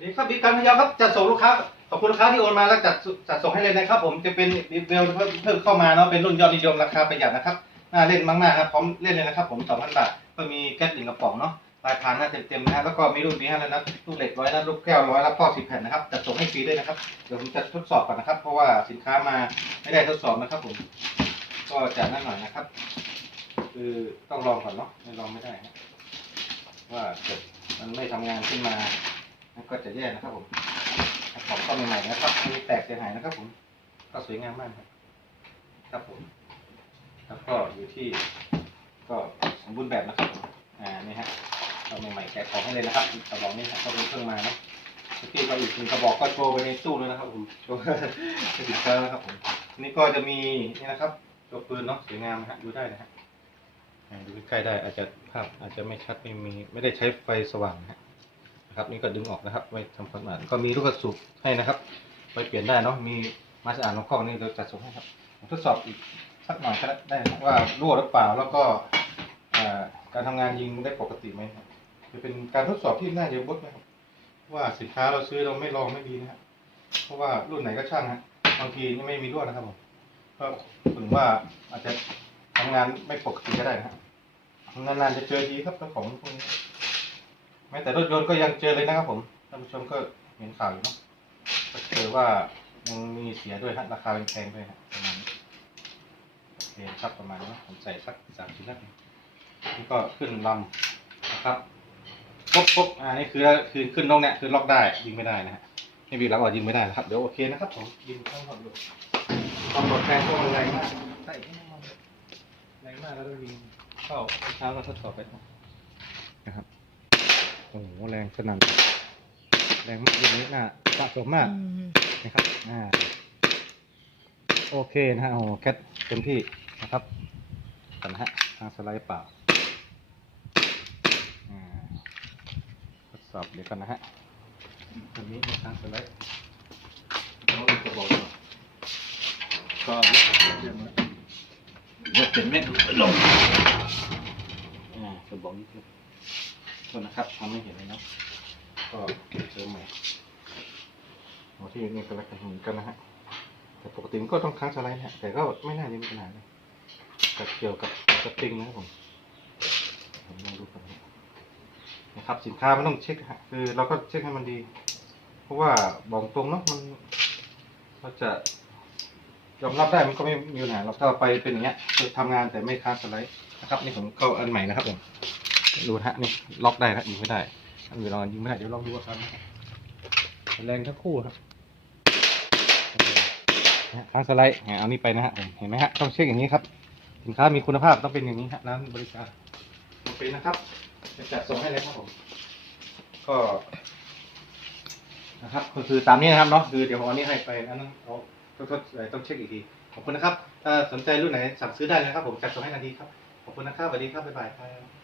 นี่ครับมีกการพยาครับจัดส่งลูกค้าขอบคุณลูกค้าที่โอนมาแล้วจัดจัดส่งให้เลยนะครับ ผมจะเป็นดีเวลเพิ่มเพิ่มเข้ามาเนาะเป็นรุ่นยอดนิยมราคาประหยัดนะครับน่าเล่นมากๆครับพร้อมเล่นเลยนะครับ ผม2,000บาทก็มีแก๊สหนึ่งกระป๋องเนาะลายพางหน้าเต็มๆนะฮะแล้วก็มีรุ่นนี้ฮะแล้วนะลูกเหล็กร้อยนะลูกแก้วร้อยแล้วก็สิบแผ่นนะครับจัดส่งให้ฟรีด้วยนะครับเดี๋ยวผมจะทดสอบก่อนนะครับ เพราะว่าสินค้ามาไม่ได้ทดสอบนะครับ ผม ก็จะนั่นหน่อยนะครับ คือต้องลองก่อนเนาะไม่ลองไม่ได้นะว่าเกิดมันไม่ทำงานขึ้นมา มันก็จะแย่นะครับผมของก็ใหม่ๆนะครับมีแตกเสียหายนะครับผม ก็สวยงามมากครับ ครับผม แล้วก็อยู่ที่ ก็สมบูรณ์แบบนะครับ อ่า นี่ฮะเราใหม่ๆแกะของให้เลยนะครับกระบอกนี้ครับก็เป็นเครื่องมาเนาะที่ก็อีกหนึ่งกระบอกก็โชว์ไปในตู้เลยนะครับผมโชว์สินค้านะครับผม นี่ก็จะมีนี่นะครับตัวปืนเนาะสวยงามนะฮะดูได้นะฮะดูใกล้ได้อาจจะภาพอาจจะไม่ชัดไม่มี ไม่ได้ใช้ไฟสว่างนะฮะ นะครับ นี่ก็ดึงออกนะครับ ไว้ทำความสะอาดก็มีลูกกระสุนให้นะครับ ไปเปลี่ยนได้เนาะ มีมาสะอาดของกล้องนี่เราจัดส่งให้ครับทดสอบอีกสักหน่อยก็ได้นะว่ารั่วหรือเปล่า แล้วก็การทำงานยิงได้ปกติไหมครับจะเป็นการทดสอบที่น่าจะบดนะครับ ว่าสินค้าเราซื้อเราไม่ลองไม่ดีนะครับเพราะว่ารุ่นไหนก็ช่างฮะบางทีนี่ไม่มีรั่วนะครับผมก็ถึงว่าอาจจะทำงานไม่ปกติก็ได้นะครับนานๆจะเจอทีครับเจ้าของพวกนี้ แม้แต่รถยนต์ก็ยังเจอเลยนะครับผมท่านผู้ชมก็เห็นข่าวอยู่เนาะก็เจอว่ายังมีเสียด้วยฮะราคาแพงด้วยฮะประมาณนี้โอเคครับประมาณนี้ผมใส่สักสามชิ้นแล้วนี่ก็ขึ้นลำนะครับปุ๊บปุ๊บอ่านี่คือคือขึ้นนกเนี่ยคือล็อกได้ยิงไม่ได้นะฮะไม่มีแล้วอะยิงไม่ได้นะครับเดี๋ยวโอเคนะครับผมยิงข้าหมดเลยความปลอดภัยก็มันแรงมากใช่แรงมากแล้วก็ยิงเข้าเช้าก็ทดสอบไปนะครับ โอ้โหแรงสนั่นแรงมากยิงนี้น่าสะสมมากนะครับอ่าโอเคนะฮะโอ้โหแคทเต็มที่นะครับกันนะฮะทางสไลด์เปล่าอ่าทดสอบเดี๋ยวกันนะฮะอันนี้เป็นทางสไลด์เราจะบอกว่าก็เรื่องแล้วเดี๋ยวเป็นเม็ดลงอ่าจะบอกนิดนึง โทษนะครับทำไม่เห็นเลยนะก็เติมใหม่หัวที่นี่ก็แล้วกันเหมือนกันนะฮะแต่ปกติมันก็ต้องค้างสไลด์นะฮะแต่ก็ไม่น่าจะมีปัญหาเลยแต่เกี่ยวกับสปริงนะครับผมผมลองดูกันนะนะครับสินค้ามันต้องเช็คฮะคือเราก็เช็คให้มันดี เพราะว่าบอกตรงเนาะมันเราจะยอมรับได้มันก็ไม่มีปัญหาเราถ้าไปเป็นอย่างเงี้ยคือทำงานแต่ไม่ค้างสไลด์นะครับนี่ผมเข้าอันใหม่นะครับผม ดูฮะนี่ล็อกได้นะยิงไม่ได้อันนี้ลองยิงไม่ได้เดี๋ยวลองดูกันนะครับแรงทั้งคู่ครับค้างสไลด์อะเอานี่ไปนะฮะเห็นไหมฮะต้องเช็คอย่างนี้ครับสินค้ามีคุณภาพต้องเป็นอย่างนี้ฮะร้านบริการโอเคนะครับจะจัดส่งให้เลยครับผมก็นะครับก็คือตามนี้นะครับเนาะคือเดี๋ยวผมเอานี้ให้ไปอันนั้นเขาต้องทดเอ่อต้องเช็คอีกทีขอบคุณนะครับถ้าสนใจรุ่นไหนสั่งซื้อได้นะครับผมจัดส่งให้ทันทีครับขอบคุณนะครับสวัสดีครับบ๊ายบายครับ